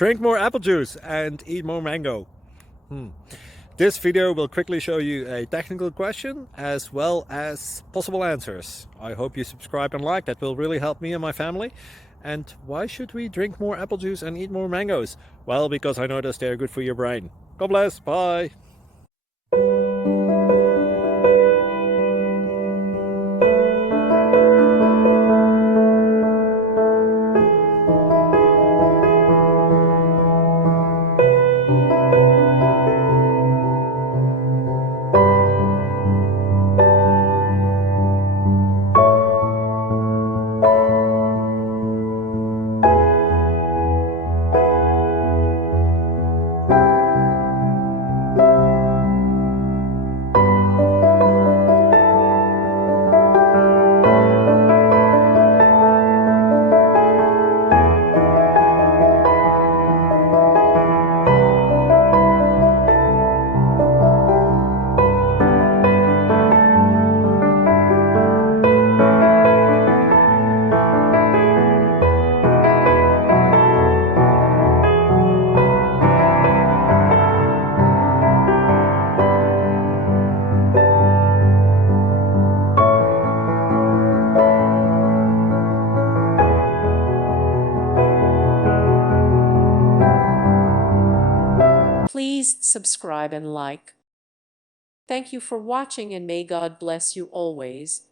Drink more apple juice and eat more mango. This video will quickly show you a technical question as well as possible answers. I hope you subscribe and like, that will really help me and my family. And why should we drink more apple juice and eat more mangoes? Well, because I noticed they're good for your brain. God bless, bye! Please subscribe and like. Thank you for watching, and may God bless you always.